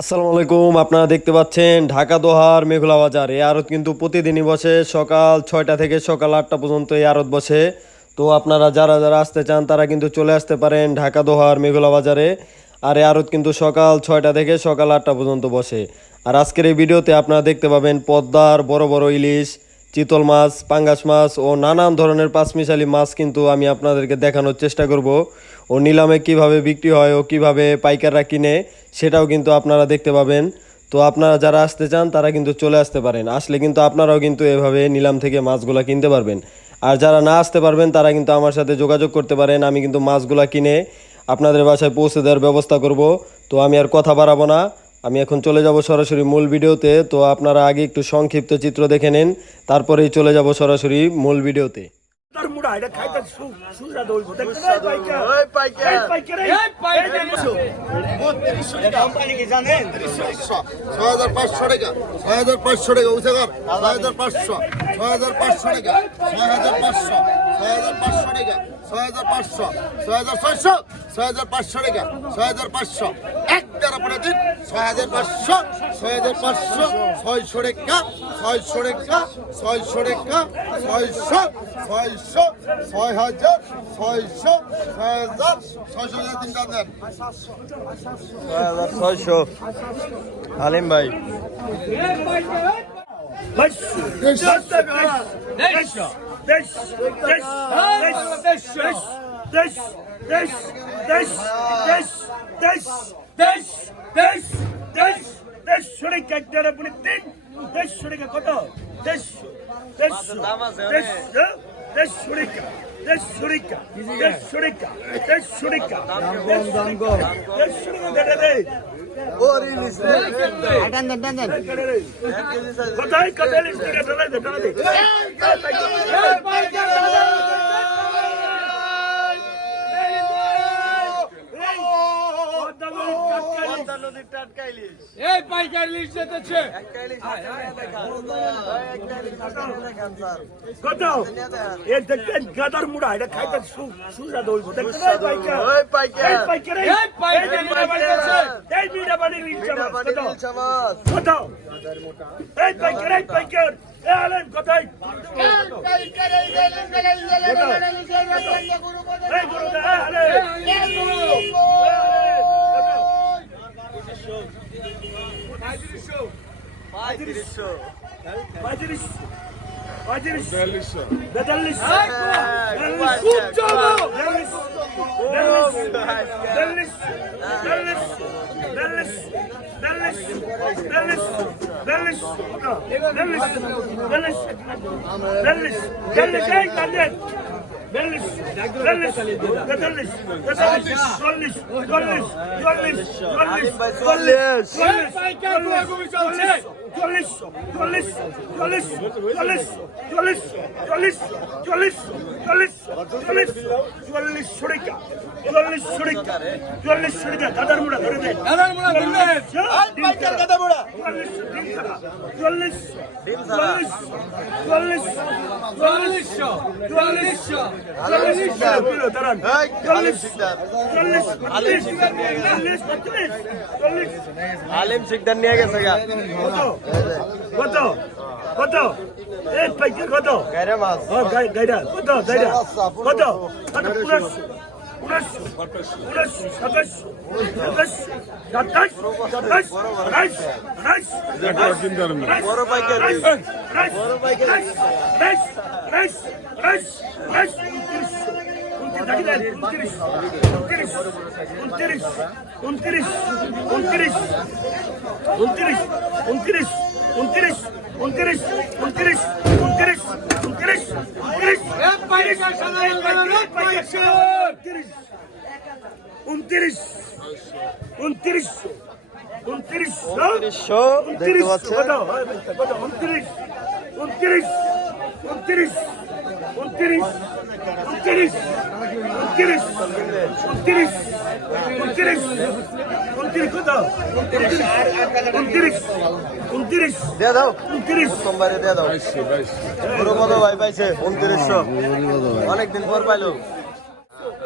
আসসালামু আলাইকুম, আপনারা দেখতে পাচ্ছেন ঢাকা, দোহার, মেঘলা বাজার। এই আরত কিন্তু প্রতিদিনই বসে, সকাল ছয়টা থেকে সকাল আটটা পর্যন্ত এই আরত বসে। তো আপনারা যারা যারা আসতে চান, তারা কিন্তু চলে আসতে পারেন ঢাকা, দোহার, মেঘলা বাজারে। আর এই আরত কিন্তু সকাল ছয়টা থেকে সকাল আটটা পর্যন্ত বসে। আর আজকের এই ভিডিওতে আপনারা দেখতে পাবেন পদ্মার বড় বড় ইলিশ চিতল মাছ, পাঙ্গাস মাছ ও নানান ধরনের পাঁচমিশালি মাছ কিন্তু আমি আপনাদেরকে দেখানোর চেষ্টা করব। ও নিলামে কীভাবে বিক্রি হয় ও কীভাবে পাইকাররা কিনে সেটাও কিন্তু আপনারা দেখতে পাবেন। তো আপনারা যারা আসতে চান, তারা কিন্তু চলে আসতে পারেন। আসলে কিন্তু আপনারাও কিন্তু এভাবে নিলাম থেকে মাছগুলা কিনতে পারবেন। আর যারা না আসতে পারবেন, তারা কিন্তু আমার সাথে যোগাযোগ করতে পারেন। আমি কিন্তু মাছগুলা কিনে আপনাদের বাসায় পৌঁছে দেওয়ার ব্যবস্থা করব। তো আমি আর কথা বাড়াবো না। আমি এখন চলে যাব সরাসরি মূল ভিডিওতে তো আপনারা আগে একটু সংক্ষিপ্ত চিত্র দেখে নিন তারপরেই চলে যাব সরাসরি মূল ভিডিওতে। এক দ্বারা প্রতিদিন ছয় হাজার পাঁচশো ছয় হাজার পাঁচশো ছয়শো রেখা ছয়শো রেখা ছয়শো রেখা ছয়শো ছয়শো ছয় হাজার ছয়শো ছয় হাজার ছয়শো তিন হাজার ছয় হাজার ছয়শো আলিম ভাই This, this, this, this, this, দেশ দেশ দেশ দেড়শো টাকা এক জায়গায় পুলিশ তিন দেড়শো টাকা কত দেড়শো দেড়শো দেড়শো দেড়শো টাকা দেড়শো টাকা দেড়শো টাকা দেড়শো টাকা দেড়শো টাকা কেটে দে কোথায় কোথায় লিস্ট কেটে দে কেটে দে তার মুড়া এটা খাইতে সু- সুস্বাদু হইব। দেখতে এই পাইকার। ওই পাইকার। এই পাইকার, এই- এই যে নিছো। ছয় হাজার পাঁচশো টাকা ছয় হাজার পাঁচশো টাকা উঠে গেল ছয় হাজার পাঁচশো ছয় হাজার পাঁচশো টাকা ছয় হাজার পাঁচশো ছয় হাজার পাঁচশো টাকা ছয় হাজার পাঁচশো ছয় হাজার ছয়শো ছয় হাজার পাঁচশো টাকা ছয় হাজার পাঁচশো এক টাকা পরে দিন ছয় হাজার পাঁচশো ছয় হাজার পাঁচশো ছয়শো টাকা ছয়শো টাকা ছয়শো টাকা ছয়শো ছয়শো ছয় হাজার ছয়শো ছয় হাজার ছয়শো টাকা তিনটা দেন ছয়শো আলিম ভাই বাস। দশ, দশ, দশ, দশ, দশ, দশ, দশ, দশ, দশ, দশ, দশ, দশ, দশ, দশ, দশ, দশ, সরে কেক দেওয়ার আপনি তিন। দশ, সরে কে কত? দশ, দশ, দশ, দশ, সরে কে। দশ, সরে কে। দশ, সরে কে। দশ, সরে কে। দশ, সরে কে। দশ, সরে কে। দে, দে, দে। কোথায় কোথায় লিপস্টিক আছে দে দে দে এই পাইকার লিস্ট যেতেছে কত এ দেখেন গাদার মুড়া এটা খাইতে সু- সুস্বাদু হইব দেখেন এই পাইকার ওই পাইকার। এই পাইকার এই এই পাইকার মিঠা বাড়ি লিস্ট যেতেছে এই মিঠা বাড়ি লিস্ট এটা বাড়ি কত দিল চামাচ কত এই পাইকার এই পাইকার এ আলেন কোথায় এই গুরু দা আলেন পঁয়ত্রিশ পঁয়ত্রিশ বেতাল্লিশ খুব চলো বিয়াল্লিশ বিয়াল্লিশ বিয়াল্লিশ বিয়াল্লিশ বিয়াল্লিশ বিয়াল্লিশ বিয়াল্লিশ বিয়াল্লিশ বিয়াল্লিশ বিয়াল্লিশ এই কাঁদেন বিয়াল্লিশ বিয়াল্লিশ তেতাল্লিশ তেতাল্লিশ চল্লিশ চল্লিশ চল্লিশ চল্লিশ চল্লিশ চল্লিশ চল্লিশ চল্লিশ চল্লিশ চল্লিশ চল্লিশ চল্লিশ চল্লিশ চল্লিশ চল্লিশ চল্লিশ চল্লিশ চল্লিশ সরিকা চল্লিশ সরিকা দাদার মুড়া ধরে দে। দাদার মুড়া ধরে দে। দাদা মুড়া। চল্লিশ চল্লিশ চল্লিশ চল্লিশ চল্লিশশো চল্লিশশো চল্লিশ চল্লিশ চল্লিশ চল্লিশ চল্লিশ চল্লিশ আলিম শিকদার নিয়ে গেছে গা। কত? কত? কত? এই পাইকার কত? গাইরে মাছ। কত? গাইডা কত? কত? পুরুষ পুরুষ পুরুষ সাতাশ সাতাশ সাতাশ সাতাশ আঠাশ আঠাশ বড় পাইকার। বড় পাইকার আঠাশ আঠাশ আঠাশ আঠাশ উনত্রিশ উনত্রিশ উনত্রিশ উনত্রিশ উনত্রিশ উনত্রিশ উনত্রিশ উনত্রিশ উনত্রিশ উনত্রিশ উনত্রিশ উনত্রিশ এই পাইকার সাধারণ গণনা পয়সা উনত্রিশ উনত্রিশ উনত্রিশ উনত্রিশশো উনত্রিশ উনত্রিশ উনত্রিশ উনত্রিশ উনত্রিশ উনত্রিশ উনত্রিশ উনত্রিশ উনত্রিশ কত উনত্রিশ উনত্রিশ দিয়ে দাও উনত্রিশ সোমবারে দিয়ে দাও বড় কত ভাই পাইছে উনত্রিশশো অনেকদিন পর পাইলো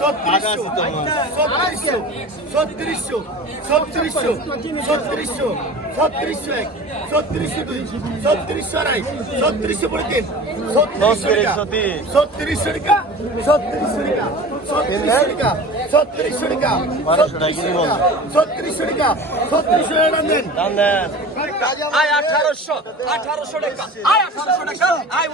ছত্রিশশো ছত্রিশশো ছত্রিশশো ছত্রিশশো ছত্রিশশো এক ছত্রিশশো দুই ছত্রিশশো আড়াই ছত্রিশশো পরে তিন ছত্রিশশো টাকা ছত্রিশশো টাকা ছত্রিশশো টাকা ছত্রিশশো টাকা ছত্রিশশো টাকা ছত্রিশশো টাকা দেন। আয় আঠারোশো আঠারোশো টাকা আয় আঠারোশো টাকা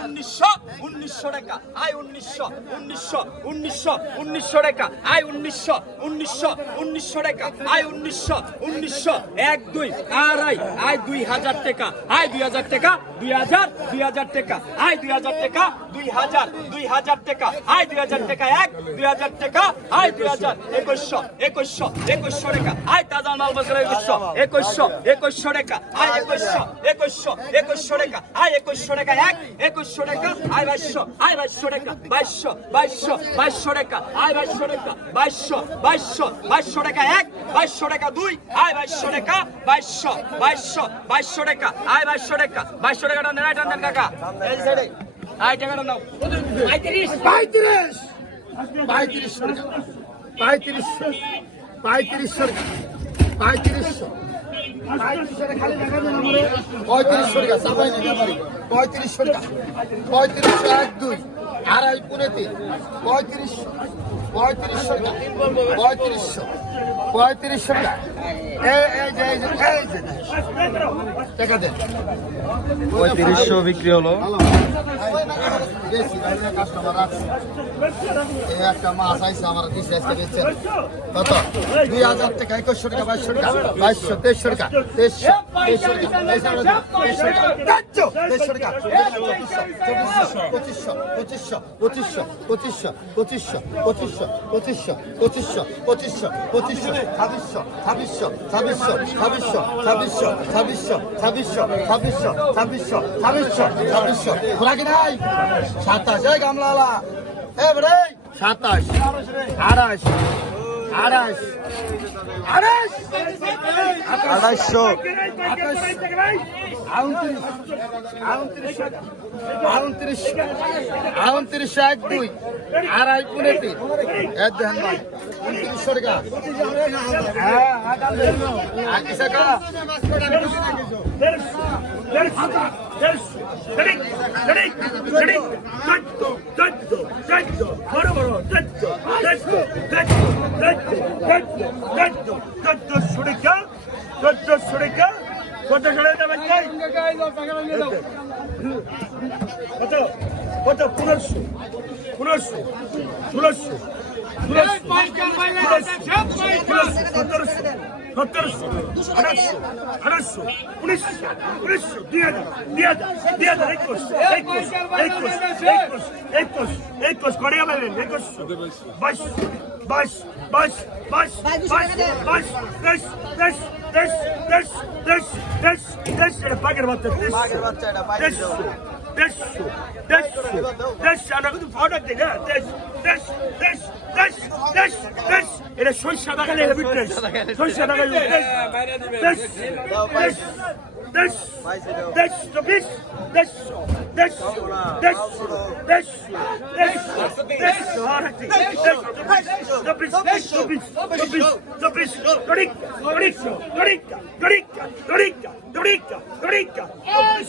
উনিশশো উনিশশো টাকা আয় উনিশশো উনিশশো উনিশশো উনিশশো টাকা আয় উনিশশো উনিশশো উনিশশো টাকা আয় উনিশশো উনিশশো এক দুই আড়াই আয় দুই হাজার টাকা আয় দুই হাজার টাকা দুই হাজার দুই হাজার টাকা আয় দুই হাজার টাকা দুই হাজার দুই হাজার টাকা আয় দুই হাজার টাকা এক দুই হাজার টাকা আয় দুই হাজার একুশশো একুশশো একুশশো টাকা আয় তাজা মাল বছর একুশশো একুশশো একুশশো টাকা আয় একুশশো একুশশো একুশশো টাকা, আয় একুশশো টাকা, এক, একুশশো টাকা, আয় বাইশশো আয় বাইশশো টাকা, বাইশশো বাইশশো বাইশশো টাকা, আয় বাইশশো টাকা, বাইশশো বাইশশো বাইশশো টাকা, এক, বাইশশো টাকা, দুই, আয় বাইশশো টাকা, বাইশশো বাইশশো বাইশশো টাকা, আয় বাইশশো টাকা, বাইশশো টাকাটা নেন টান দেন কাকা। এই সাইডে, আয় টাকাটা নাও। পঁয়ত্রিশ। পঁয়ত্রিশশো টাকা। পঁয়ত্রিশশো পঁয়ত্রিশশো টাকা। পঁয়ত্রিশশো টাকা চাপাই নিতে পারি পঁয়ত্রিশশো টাকা পঁয়ত্রিশশো এক দুই আড়াই পুনে তিন পঁয়ত্রিশশো পঁয়ত্রিশশো টাকা পঁয়ত্রিশশো পঁয়ত্রিশশো টাকা পঁয়ত্রিশশো বিক্রি হলো একটা মাছ আইসে আমার দিছে আজকে বেচছেন কত দুই হাজার টাকা একুশশো টাকা বাইশশো টাকা বাইশশো তেইশশো টাকা তেইশশো তেইশশো টাকা তেইশশো টাকা তেইশশো টাকা টাকা চব্বিশশো পঁচিশশো পঁচিশশো পঁচিশশো পঁচিশশো পঁচিশশো পঁচিশশো পঁচিশশো পঁচিশশো পঁচিশশো ছাব্বিশশো ছাব্বিশশো ছাব্বিশশো ছাব্বিশশো ছাব্বিশশো ছাব্বিশশো ছাব্বিশশো ছাব্বিশশো ছাব্বিশশো ছাব্বিশশো ছাব্বিশশো। ঘোরা কি নাই? সাতাশ। এই গামলালা এ সাতাশ। আড়াইশ। আড়াইশ। আউনত্রিশ। এক দুই। আড়াই পুনে তিন। এক দেন ভাই উনত্রিশশো টাকা। হ্যাঁ কত কত পুনর্শ পুনর্শ পুনর্শ সতেরোশো আঠাশশো আঠাশশো উনিশশো উনিশশো, দুই হাজার দুই হাজার দুই হাজার, একুশ একুশ একুশ একুশ একুশ একুশ, করে যাবেন একুশশো বাইশ বাইশ বাইশ বাইশ বাইশ বাইশ, তেইশ তেইশ তেইশ তেইশ তেইশ তেইশ তেইশ এটা পাকের বাচ্চা, তেইশ তেইশ তেইশ তেইশ তেইশ আমরা কিন্তু অর্ডার দিই না তেইশ তেইশ তেইশ তেইশ তেইশ তেইশ এটা সরিষা দেখালে হেভি তেইশ সরিষা দেখালে তেইশ চব্বিশ তেইশ তেইশ তেইশ তেইশ তেইশ তেইশ চব্বিশ চব্বিশ চব্বিশ চব্বিশ চব্বিশ তরিক তরিক তরিক তরিক তরিক তরিক তরিক চব্বিশ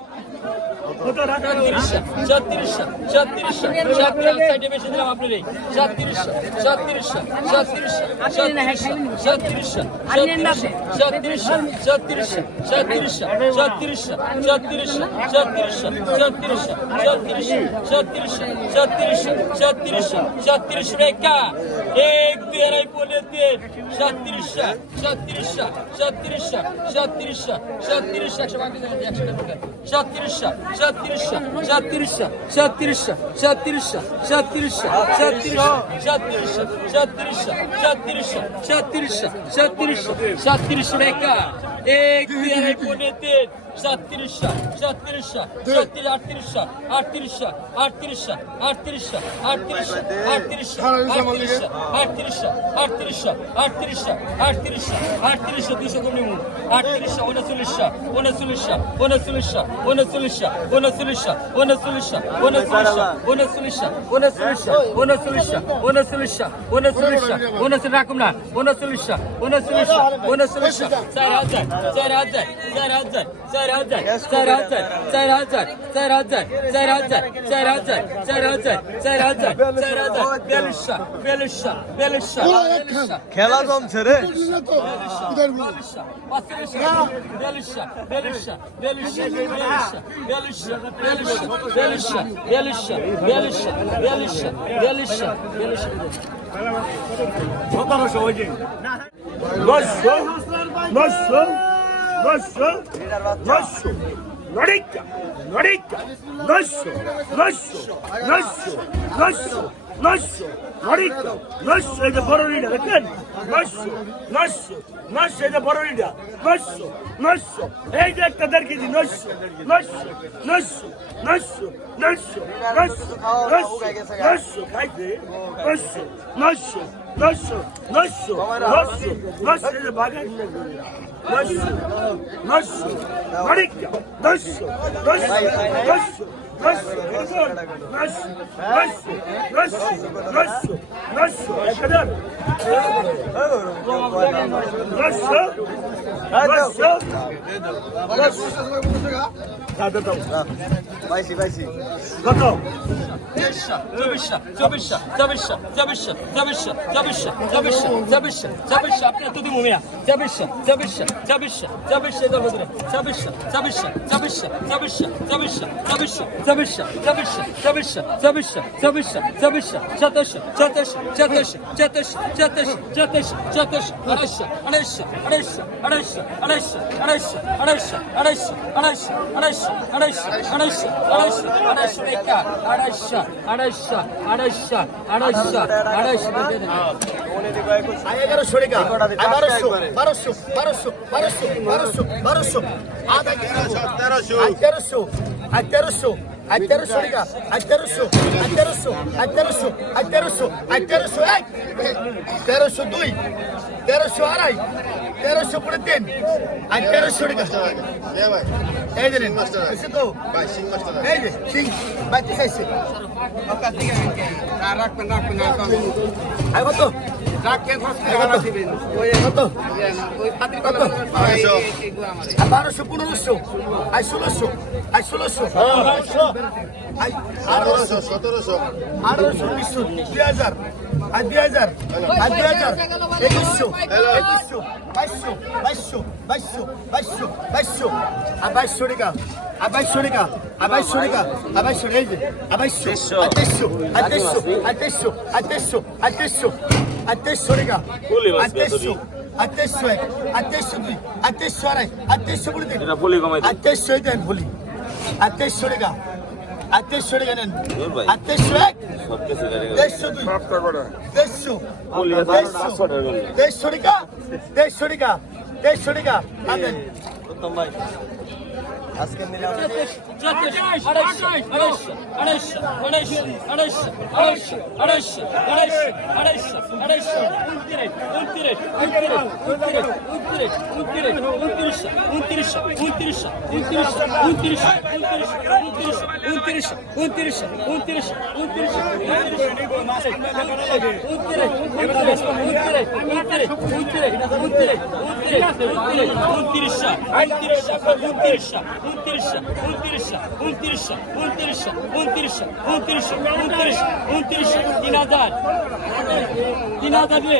ছত্রিশ ছত্রিশ ছত্রিশ ছত্রিশ একশো ছত্রিশশো ছত্রিশশো ছত্রিশশো ছত্রিশশো ছত্রিশশো ছত্রিশশো ছত্রিশশো ছত্রিশশো ছত্রিশশো ছত্রিশশো ছত্রিশশো ছত্রিশশো ছত্রিশশো এক এক দুই আড়াই পনেরো তিন ছত্রিশশো ছত্রিশশো ছত্রিশ আটত্রিশশো আটত্রিশশো আটত্রিশশো আটত্রিশশো আটত্রিশশো আটত্রিশশো আটত্রিশশো আটত্রিশশো আটত্রিশশো আটত্রিশশো আটত্রিশশো দুশো কমনি মুখ আটত্রিশশো উনচল্লিশশো উনচল্লিশশো উনচল্লিশশো উনচল্লিশশো উনচল্লিশশো উনচল্লিশশো উনচল্লিশশো উনচল্লিশশো উনচল্লিশশো উনচল্লিশশো উনচল্লিশশো উনচল্লিশশো উনচল্লিশ রাখুন না উনচল্লিশশো উনচল্লিশশো উনচল্লিশশো চার হাজার চার হাজার চার হাজার চার হাজার চার হাজার চার হাজার চার হাজার চার হাজার চার হাজার চার হাজার চার হাজার চার হাজার বিয়াল্লিশশো বিয়াল্লিশশো বিয়াল্লিশশো বিয়াল্লিশশো খেলা জমছে রে সতেরোশো ওই যে নশো নশো নড়িকা নড়িকা নশো নশো নশো নশো নশো নড়িকা নশো যে বড় লিডার দেখেন নশো নশো নশো যে বড় লিডার নশো নশো এই যে একটা দেড় কেজি নশো নশো নশো নশো নশো নশো নশো নশো খাইছে নশো নশো নশো নশো নশো নশো যে বাগান নশো নশো নড়িকা নশো নশো নশো নশো নশো নশো নশো নশো নশো এক হাজার নশো নশো নশো দাদা দাও পাইছি পাইছি কত সতেরোশো সতেরোশো সতেরোশো আড়াইশো আড়াইশো আড়াইশো আড়াইশো আড়াইশো আড়াইশো আড়াইশো আড়াইশো তেরোশো Hay terzo, diga. Hay terzo. Hay terzo. Hay terzo. Hay terzo. Hay terzo. Ay. Terzo দুই. তেরোশো আড়াই তেরোশো পরে তিন আর তেরোশো টাকা এই যে নিন মাস্টার ভাই সিং মাস্টার এই যে সিং ভাই কি চাইছে রাখবেন রাখবেন আচ্ছা, আর কত? বারোশো পনেরোশো আর ষোলোশো আর ষোলোশো আঠারোশো সতেরোশো আঠারোশো উনিশশো দুই হাজার আর দুই হাজার আর দুই হাজার একুশশো একুশশো বাইশশো বাইশশো বাইশশো বাইশশো বাইশশো আর বাইশশো টাকা আর বাইশশো টাকা আর বাইশশো টাকা আর বাইশশো এই যে আর বাইশশো আর তেইশশো আর তেইশশো আর তেইশশো আর তেইশশো আর তেইশশো আটত্রিশশো টাকা আটত্রিশশো আটত্রিশশো এক আটত্রিশশো দুই আটত্রিশশো আড়াই আটত্রিশশো বলে দিন আটত্রিশশো দেন বলি। আটত্রিশশো টাকা আটত্রিশশো টাকা নেন আটত্রিশশো এক দেড়শো দুই। দেড়শো। দেড়শো। দেড়শো টাকা? দেড়শো টাকা? দেড়শো টাকা? আনেন ভাই। আজকে উনত্রিশ উনত্রিশ উনত্রিশ উনত্রিশ উনত্রিশ উনত্রিশশো উনত্রিশশো উনত্রিশশো উনত্রিশশো উনত্রিশশো উনত্রিশশো উনত্রিশশো উনত্রিশশো তিন হাজার তিন হাজার রে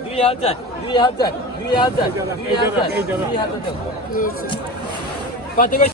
দুই হাজার দুই হাজার দুই হাজার দুই হাজার দুই হাজার কত